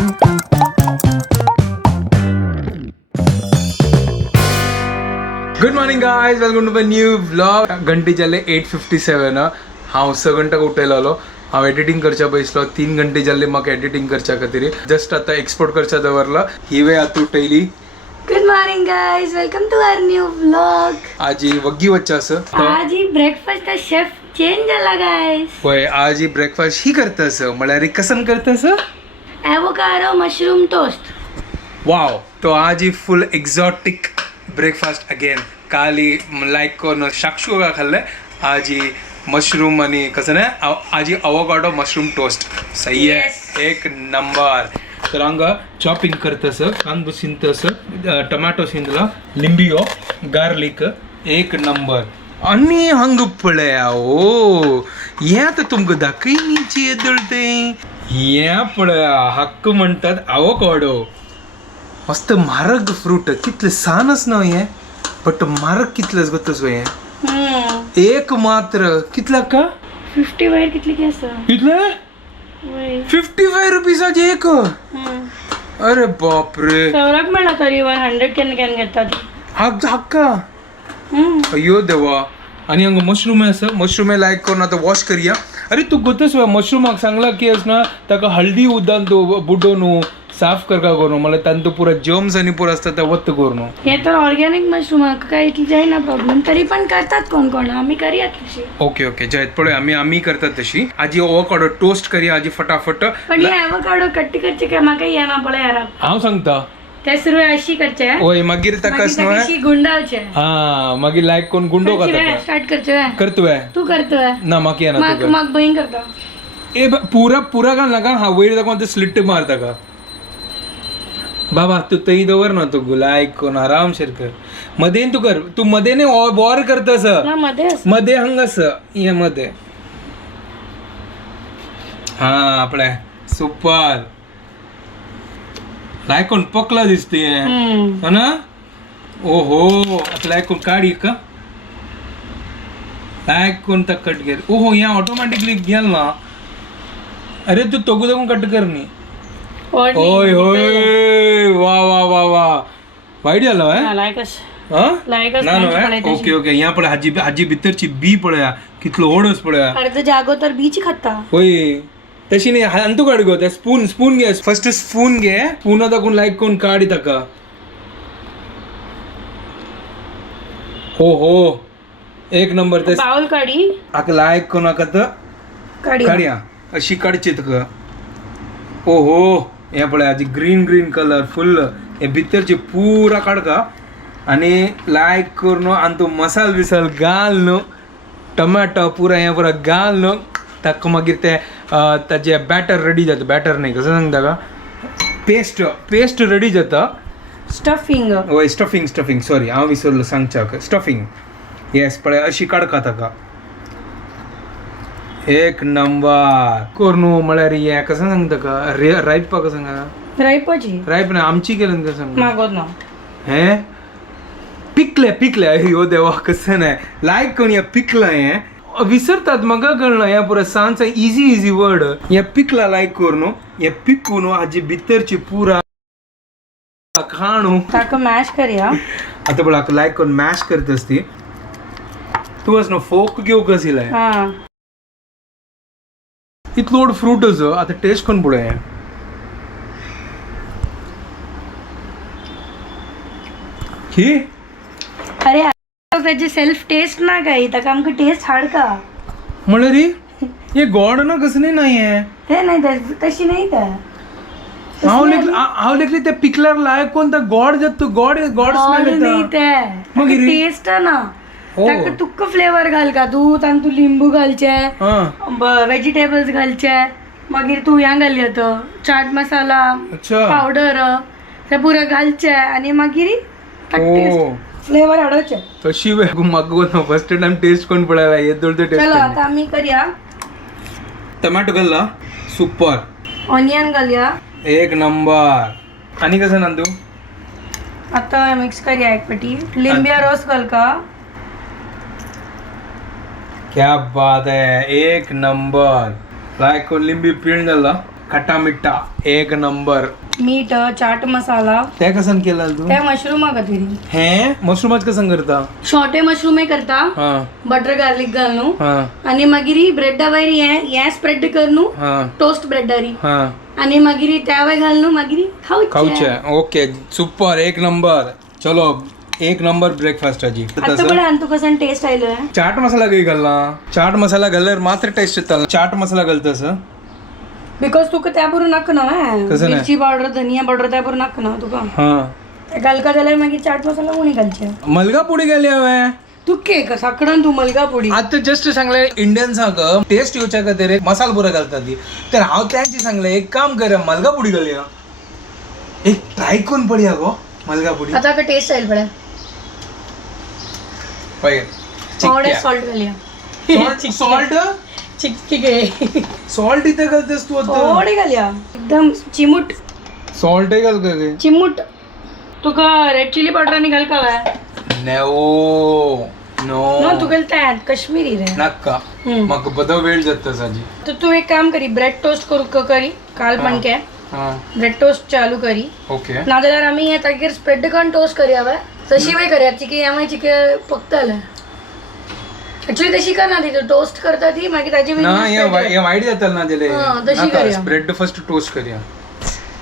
Good morning guys, welcome to my new vlog. घंटे जाले 8:57. हांव 6 घंटाक उठयलो. हांव एडिटींग करच्या बसलो. 3 घंटे जाले म्हाका एडिटींग करच्या खातीर. जस्ट आतां एक्सपोर्ट करच्या दवरला. ही वे आतां उठयली. Good morning guys, welcome to our new vlog. आज ही वग्गी वच्चा आसा. आज ही ब्रेकफास्ट का शेफ चेंज जाला गाइस. होय, आज ही ब्रेकफास्ट ही करता आसा. म्हळ्यार कसन करता आसा. Avocado mushroom toast. वाव. तो आज ही फुल एक्झॉटिक ब्रेकफास्ट अगेन. काली लायक कोन शाक्षुका खाल्ले. आज ही मशरूम आणि कसं नाही आज ही अवोकाडो मशरूम टोस्ट. सही आहे. एक नंबर. तर हांगा चॉपिंग करतस. कांदो शिंतस, टमाटो शिंतला, लिंबियो, गार्लिक. एक नंबर. आणि हांग पळया ओ हें आतां तुमकां दाखयनीची येदळते. हें पळया हक्क म्हणटात अवोकाडो. मस्त म्हारग फ्रूट. कितले सानस ना हे, बट म्हारग कितलेच गोतस हे. एक मात्र कितला का 50 वयर कितली की आसा. कितले 55 रुपीसाचे एक. अरे बापरे. सौरभ म्हणला तरी 100 केन केन घेता ती. हक्का. अयो देवा. आणि हांगा मशरूम आसा. मशरूम लायक करून आतां वॉश करया. अरे तू गोतस मशरूमाक सांगला की ना ताका हळदी उदकान तो बुडोवन साफ करका करू. मला तांतू पुरा जर्म्स आणि पुरा असतात ते वत्त करून. हे तर ऑर्गॅनिक मशरूम काय इतली जायना प्रॉब्लेम. तरी पण करतात कोण कोण. आम्ही करूयात तशी. ओके ओके जयत पळय आम्ही करतात तशी. आजी ओवाकाडो टोस्ट करूया आजी फटाफट. पण हे एवोकाडो कट्टी करचे काय म्हाका येना पळय यार. हांव सांगता ते सुरू अशी करचे. होय मागीर ताकाच न्हू. अशी गुंडावचे. हा मागीर लायक कोण गुंडो करता. स्टार्ट करचे. करतोय तू करतोय ना म्हाका येना. तू माक बहीण करता. ए पुरा घाल नाका. हा वयर दाखोवन ते स्लिट मार ताका. बाबा तू तई दवर ना. तू लायक कोण आरामशीर कर. मदेन तू कर. तू मदेने वॉर करतस. मध्ये हंगस ये मध्ये. हा आपल्या सुपर. लायक कोण पकला दिसते ना. ओहो लायक कोण काढी का. लायक कोण तक कट कर. ओहो या ऑटोमॅटिकली गेल ना. अरे तू तगू तगून कट कर नी. होय होय. वा वा वा वा. वाईट झालं ओके ओके. या पळय हाजी भितरची बी पळया कितलो ओडस पळया. अरे तो जागो तर बीच खाता. होय तशी नाही. हां तू काढ गो. त्या स्पून घे. फर्स्ट स्पून घे. स्पून दाखवून लायक कोण काढी ताका. हो हो एक नंबर. ते बाउल काढी आका लायक कोण आका तर काढया अशी काढची तुका. ओहो हे पळय आजी ग्रीन कलर फुल. हे भितरचे पुरा काढका आणि लायक करून आणि तो मसाल बिसाल घाल न्हू. टमाटो पुरा हे पुरा घाल न्हू. ताका मागीर ते ताजे बॅटर रेडी जाता. बॅटर नाही कसं सांगता का. पेस्ट रेडी जाता. स्टफिंग. होय स्टफिंग सॉरी हांव विसरलो सांगच्या. स्टफिंग येस पळय अशी काडका ताका. एक नंबर कोरनू म्हळ्यार हे कसं सांगता का. राईप कसं सांगा. राईप ना आमची केलं कसं सांग. मागोत ना हे पिकले. अयो देवा कसं नाही. लायक कोण या पिकला. हे विसरतात म्हाका कळना. या पुरा सांचा इजी वर्ड. या पिकला लायक करून हे पिकून हाजी भितरची पुरा खाणू ताका मॅश करया. आता पळय लायक करून मॅश करत असती. तू असं फोक घेऊ कशी लाय. हा इतलोड फ्रूटच. आता टेस्ट कोण पुढे. ही अरे त्याची सेल्फ टेस्ट ना काही. ताका आमका टेस्ट हाड का म्हळ्यार हे गोड ना कसं नाही आहे. ते नाही तशी नाही. हांव लेखली त्या पिकल्यार लायक कोण गोड जात. गोड स्मेल नाही ते टेस्ट ना. ताका तुक्क फ्लेवर घाल का. तू तांतू लिंबू घालचे. व्हेजिटेबल्स घालचे. मागीर तू ह्या घाल येतो चाट मसाला पावडर ते पुरे घालचे आणि मागीर फ्लेवर हाडोचे. तशी म्हाका फर्स्ट टाइम टेस्ट कोण पळयला. येदोळ ते टेस्ट. चलो आता आम्ही करूया. Tomato घालला super. ऑनियन घालूया. एक नंबर. आणि कसं नांदू आता मिक्स करूया एक पेटी. लिंबिया रोस घाल का. क्या बात है. एक नंबर. लायक कोण लिंबी पिळून घालला. खट्टा मिठा एक नंबर. मीठ चाट मसाला ते कसं केलं तू त्या मशरूम खातीर हे मशरूमात कसं करता छोटे मशरूम करता हा बटर गार्लिक घालून हा आणि मागीर ब्रेडा वयर हे स्प्रेड करून हा टोस्ट ब्रेडारी हा आणि मागीर त्या वयर घालून मागीर खाऊचे ओके सुपर एक नंबर चलो एक नंबर ब्रेकफास्ट आजी आता पण तू कसं टेस्ट आयलो चाट मसाला काही घालला चाट मसाला घालल्यावर मात्र टेस्ट येता चाट मसाला घालतस बिकॉज तुका त्या बरोबर नाक ना कसं नाही? मिरची पावडर धनिया पावडर त्या बरोबर नाक ना तुका हा ते घालका जाल्यार मागीर चाट मसाला कोणी घालचे मलगा पुडी गेली हवे तू केक साकडान तू मलगा पोडी आता जस्ट सांगले इंडियन सांग टेस्ट येवच्या खातीर मसाला पुरा घालतात ती तर हांव त्यांची सांगले एक काम कर मलगा पुडी घालया एक ट्राय करून पडया गो मलगा पुडी आता का टेस्ट आयल पळय पळय सॉल्ट घालया सॉल्ट चिक्की गे सॉल्ट इथे घालतेस तू आता थोडी घालया एकदम चिमूट सॉल्ट घाल का गे चिमूट तुका रेड चिली पावडर आणि घाल का काय नो नो तू घालतात काश्मीरी रे नाका म्हाका बदो वेळ जाता साजी तर तू एक काम करी ब्रेड टोस्ट करू करी काल पण के हा ब्रेड टोस्ट चालू करी ओके नाजाल्यार आमी हे तागेर स्प्रेड करून टोस्ट करया बाय तशी way करया चिकी आमी चिके पकतले एक्चुअली तशी करना ती टोस्ट करता ती मागीर ताजी ना ये वाईट जाता ना दिले तशी करया ब्रेड फर्स्ट टोस्ट करूया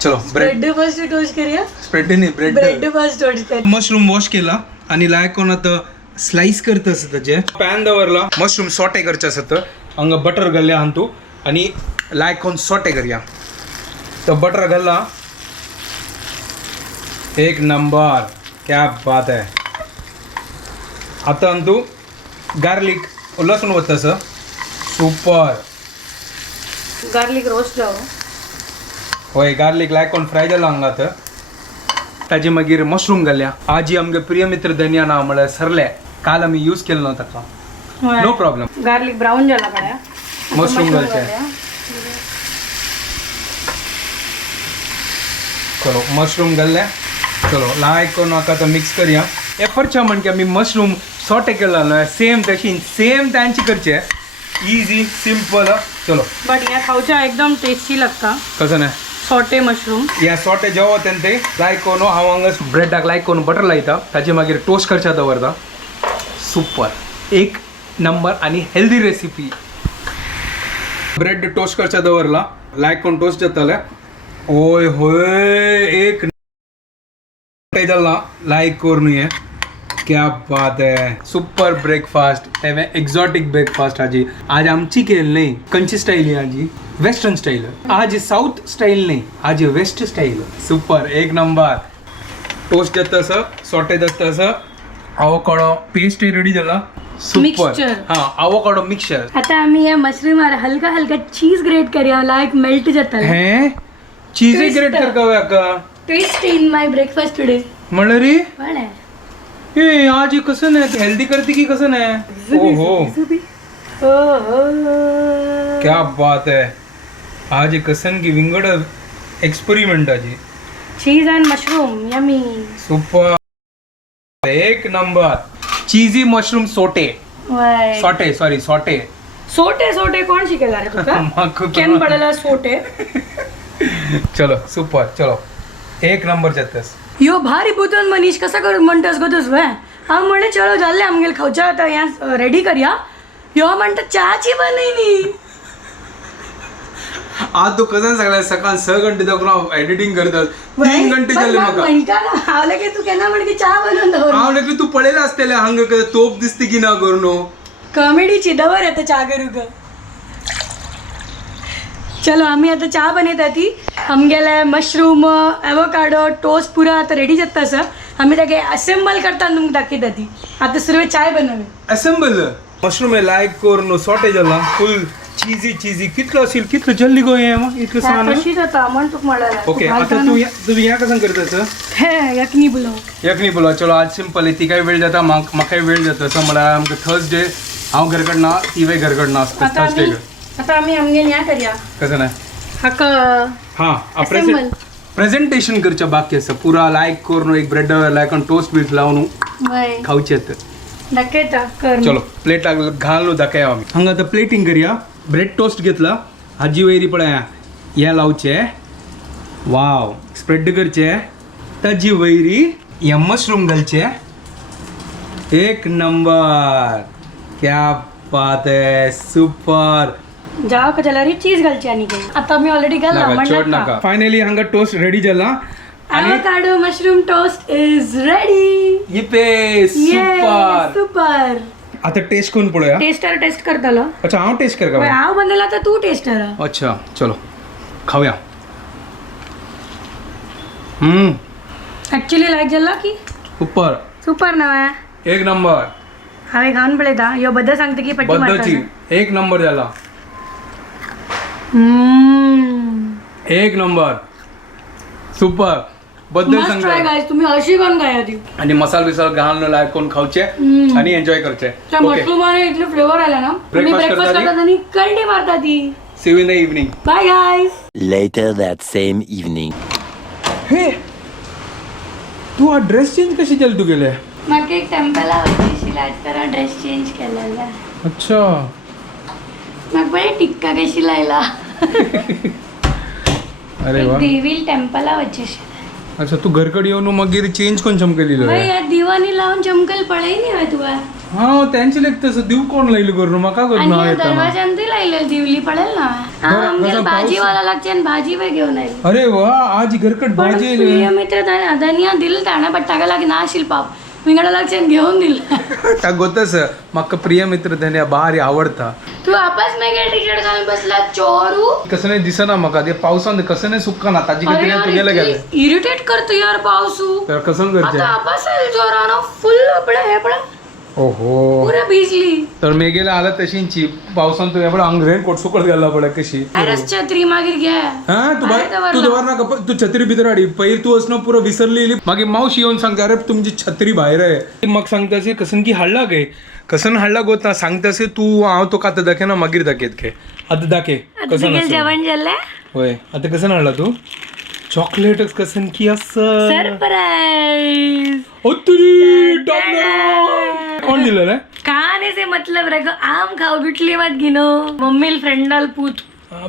चलो ब्रेड ब्रेड फर्स्ट टोस्ट करया स्प्रेड नाही ब्रेड ब्रेड फर्स्ट टोस्ट कर मशरूम वॉश केला आणि लायक कोण आता स्लाइस करत असत त्याचे पॅन दवरला मशरूम सॉटे करचे असत हांगा बटर घालया हां तू आणि लायक कोण सॉटे करया तो बटर घालला एक नंबर क्या बात है आता हां तू गार्लिक लसूण वतस सुपर गार्लिक रोस्ट जावं होय गार्लिक लायक कोण फ्राय जाला हांगात ताजे मागीर मशरूम घालया आजी आमगे प्रिय मित्र धनिया नाव म्हळ्यार सरले काल आमी यूज केलो ना ताका नो प्रॉब्लेम गार्लिक ब्राऊन जाला पळया मशरूम घालचे चलो मशरूम घालले चलो लायक करून म्हाका आतां मिक्स करया एफर्टच्या म्हण की आमी मशरूम सॉटे केला न्हय सेम तशी सेम तांची करचे इजी सिंपल चलो बट या खावच्या एकदम टेस्टी लागता कसं नाही सॉटे मशरूम या सॉटे जेव्हा ते लायक कोण हांव हांगा ब्रेडाक लायक कोण बटर लायता ताचे मागीर टोस्ट करच्या दवरता सुपर एक नंबर आणि हेल्दी रेसिपी ब्रेड टोस्ट करच्या दवरला लायक कोण टोस्ट जाताले ओय होय एक लायक करून ये क्या बात है सुपर ब्रेकफास्ट एक्झॉटिक ब्रेकफास्ट आज आमची केली नाही कंची स्टाईल आहे आजी वेस्टर्न स्टाईल आज साउथ स्टाईल नाही आज वेस्ट स्टाईल सुपर एक नंबर टोस्ट जातस सॉटे जातस आवोकाडो पेस्ट रेडी झाला सुपर Mixture. हा आवोकाडो मिक्सचर आता आम्ही या मशरूम हलका हलका चीज ग्रेट करया लायक मेल्ट जाता हे चीज Twist. ग्रेट करका का test in my breakfast today म्हणलं रे पण आहे हे आज हे कसं नाही हेल्दी करते की कसं नाही ओहो क्या बात है आज हे कसं की विंगड एक्सपेरिमेंट आजी cheese and mushroom yummy super एक number cheesy mushroom sauté sauté sorry sauté sauté sauté कोण शिकेला रे तुका म्हाका केन पडला सोटे चलो सुपर चलो एक नंबर जातस यो भारी बुतून मनीष कसा करून म्हणतस गो तुझ हांव म्हणले चलो जाल्ले आमगेल खावच्या आता या रेडी करया यो म्हणटा च्याची बनयली आज तू कसं सांगला सकाळ 6 घंटे दाखवून एडिटिंग करतात 3 घंटे झाले म्हाका म्हणटा ना हांव लगे तू केन्ना म्हण की च्या बनवून दवर हांव नक्की तू पळयला आसतले हांगा तोप दिसते की ना करून कॉमेडीची दवर येतं च्या करू ग चलो आम्ही आता च्या बनयता ती आमगेले मशरूम एवोकाडो टोस्ट पुरा आता रेडी जाता सर आम्ही तागे असेंबल करता तुमकां दाखयता ती आता सुरवे चाय बनवे असेंबल मशरूम लायक करून सॉटे जाला फुल चीजी कितलो असेल कितलो जल्दी गो हे इतलं सामान तशीच आता म्हण तुका म्हणाला ओके आता तू या कसं करतास हे यखनी पुलाव यखनी बोला चलो आज सिंपल आहे ती काही वेळ जाता म्हाकाय वेळ जाता असं मला आमकां थर्सडे हांव घरकडना तिवे घरकडना असता थर्सडे आता आम्ही आमगेल या करया कसं नाही हाका हां Assemble. प्रेझेंटेशन करच्या बाकी असं पुरा लायक करून एक ब्रेड लायक टोस्ट बीट लावून वय खावचे दाखयता कर चलो प्लेट घालू दाखया आम्ही हांगा आता प्लेटिंग करूया ब्रेड टोस्ट घेतला हाजी वैरी पळया या लावचे वाव स्प्रेड करचे ताजी वैरी या मशरूम घालचे एक नंबर क्या बात आहे सुपर जाव का चला रे चीज घालची आणि काही आता मी ऑलरेडी घालला फायनली हांगा टोस्ट रेडी झाला avocado mushroom toast is ready ये सुपर सुपर आता टेस्ट करून पळूया टेस्ट करतालो अच्छा हांव टेस्ट कर का हांव बनला तर तू टेस्टर अच्छा चलो खाऊया ऍक्च्युली लायक झाला की सुपर नवा एक नंबर हांवे खाऊन पळयता ह्यो बद्दल सांगता की पट्टी बद्दची एक नंबर झाला एक नंबर सुपर बद्दल मस्ट ट्राय सांगता गाइस तुम्ही अशी करून खाया ती आणि मसाला बिसाल घालून लायक कोण खाऊचे आणि एन्जॉय करचे त्या मशरूम आणि इतले फ्लेवर आला ना तुम्ही ब्रेकफास्ट करतात आणि कल्टी मारता ती see you in the evening bye guys Later that same evening. हे तू हा ड्रेस चेंज कशी केली तू गेले म्हाका एक टेम्पला वचशी आज करा ड्रेस चेंज केलेला अच्छा म्हाका बरे टिक्का कशी लायला अरे वा देवील टेम्पला वचशी अच्छा तू घरकडे येऊन मागीर चेंज कोण चमकेली भाई या दिवानी लावून चमकल पळय नी हय तुका हा त्यांचे लेख तसं दिव कोण लायली करून म्हाका करून आणि दरवाजान ती लायलेली दिवली पळेल ना आमगे भाजीवाला लागचे आणि भाजी वे घेऊन आयली अरे वा आज घरकड भाजी प्रिय मित्र धनिया दिल ताणा बट ताका लागी नाशिल पाव विंगडा लागचे घेऊन दिल ता गोतस म्हाका प्रिय मित्र धन्या भारी आवडता तू आपस मेगे टी शर्ट घालून बसला चोरू कसं नाही दिसना म्हाका ते पावसान कसं नाही सुकना ताजी किती तू गेलं गेलं इरिटेट करतो यार पावसू तर कसं करते आता आपस जोरानं फुल आपला हे पडा ओहो पुरा भिजली तर मेगेला आला तशींची पावसान तू एवढा अंग रेनकोट सुकत गेला पडा कशी अरेस छत्री मागीर घ्या हा तू दवर ना तू छत्री भितर हाडी पयर तू असणं पुरं विसरलेली मागीर मावशी येऊन सांगता अरे तुमची छत्री भायर आहे मग सांगता कसन की हाडला गे कसन हाडला गोत ना सांगता तू हांव तुका आतां दाखय ना मागीर दाखयत घे आतां दाखय कसन जेवण जाल्ले होय आता कसन हाडला तू चॉकलेट कसन की असं सरप्राइज कोण दिलं रे खाने से मतलब रखो आम खाओ बिटली मत गिनो मम्मी फ्रेंडाल पूत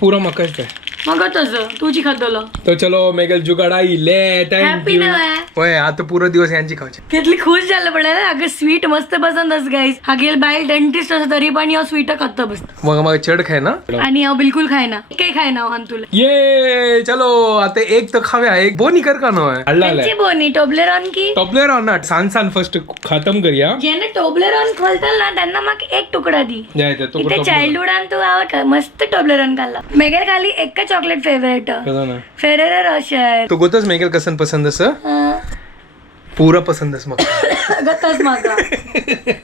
पूरा मकाच काय मग तसं तुझी खातलो तो चलो मेगल जुगाड आई ले हॅपी ना होय आता पुरा दिवस यांची खावचे कितली खुश झालं पडेल अगं स्वीट मस्त पसंत गाईस हागेल बाईल डेंटिस्ट असं तरी पण या स्वीट खात बस मग चढ खाय ना आणि हा बिलकुल खाय ना काही खाय ना हन तुला ये चलो आता एक तर खाव्या एक बोनी कर का नो त्यांची बोनी टोबलेरॉन की टॉपलेर ना सांग फर्स्ट खतम करूया ज्याने टोबलेरॉन खोलताल ना त्यांना मग एक तुकडा दी जायचं तो इथे चाइल्डहुड तू आवड मस्त टोबलेरॉन खाल्ला मेघर खाली एक चॉकलेट फेवरेट फेरेरो रोशर तू गोतच मेगल कसन पसंद असं पूरा पसंद अस मग गतच माका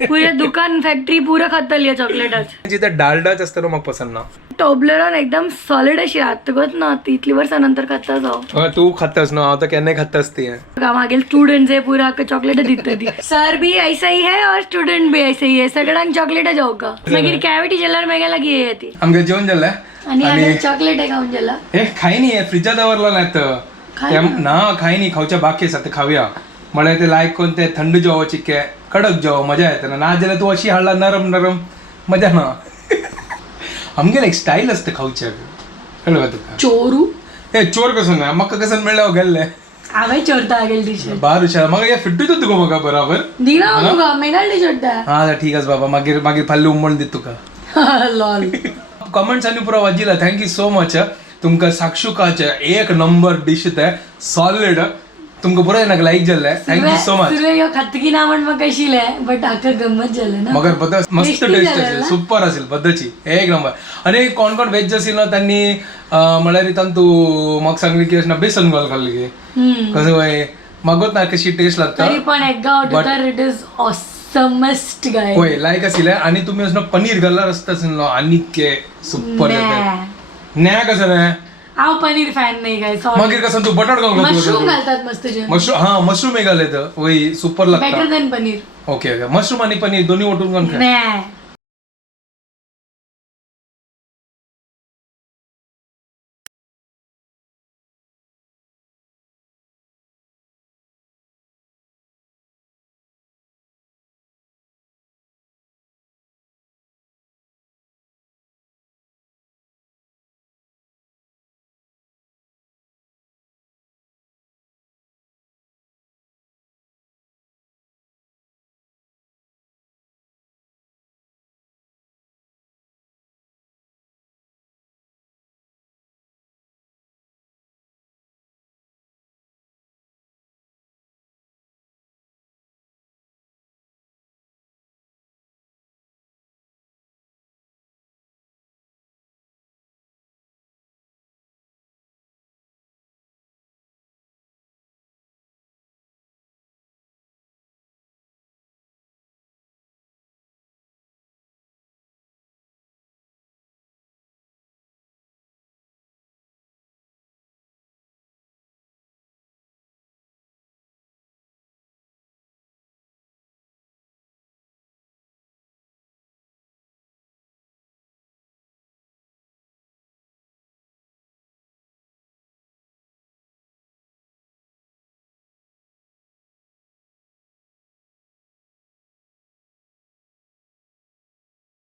पुरे दुकान फॅक्टरी पुरं खातली या चॉकलेटाच जिथं डालडाच असतं ना मग पसंद ना टोबलेरॉन एकदम सॉलिड अशी राहत गत ना तितली वर्षानंतर खाता जाऊ तू खातस ना आता केन्ना खातस ती मागील स्टूडेंट जे पूरा चॉकलेट दिता ती सर भी ऐसा ही है और स्टूडेंट भी ऐसा ही है सगळ्यांक चॉकलेट जाऊ का मागीर कॅविटी जेल्यार मेगाला गी येते आमगे जेवण झालं आणि चॉकलेट आहे खाऊन जेला हे खाई नाही फ्रीजा दवरला नाही तर ना खाई नाही खाऊच्या बाकी आता खाऊया मला ते लायक कोणते थंड जेव चिक्के कडक जेव मजा येते ना जाल्यार तू अशी हाडला नरम नरम मजा ना आमगे एक स्टाईल असते खाऊच्या कळलं का तुका चोरू ए चोर कसं ना म्हाका कसं मेळ्ळें गेल्ले हांवें चोरता गेल टी शर्ट बार हुशार म्हाका हे फिट्टूच तुका म्हाका बराबर दिना तुका मेगाल टी शर्ट हा ठीक आस बाबा मागीर मागीर फाल्ले उमण दित तुका लॉल कमेंट्स आणि पुरा वाजिला थँक्यू सो मच तुमका साक्षुकाचे एक नंबर डिश ते सॉलिड तुमका पुरा लाईक जाल्ले थँक्यू सो मच तुला खतकी ना म्हण मग कशीले बट हाका गंमत झालं ना मगर बद्दल मस्त टेस्ट असेल सुपर असेल बद्दची एक नंबर आणि कोण कोण वेज असेल ना त्यांनी म्हळ्यार रितान तू म्हाका सांगली की बेसन घाल खाल्ली की कसं वय मागोत ना कशी टेस्ट लागता तरी पण एक गाव इट इज ऑसमस्ट गाय होय लाईक असेल आणि तुम्ही असं पनीर घालणार असता असेल ना आणि के सुपर न्या कसं नाही हांव पनीर फॅन नाही काय मागीर कसं तू बटाट घालून मशरूम घालतात मस्त मशरूम हा मशरूम एक घाले तर वय सुपर लागता better than paneer okay okay mushroom आणि पनीर दोन्ही ओटून घालून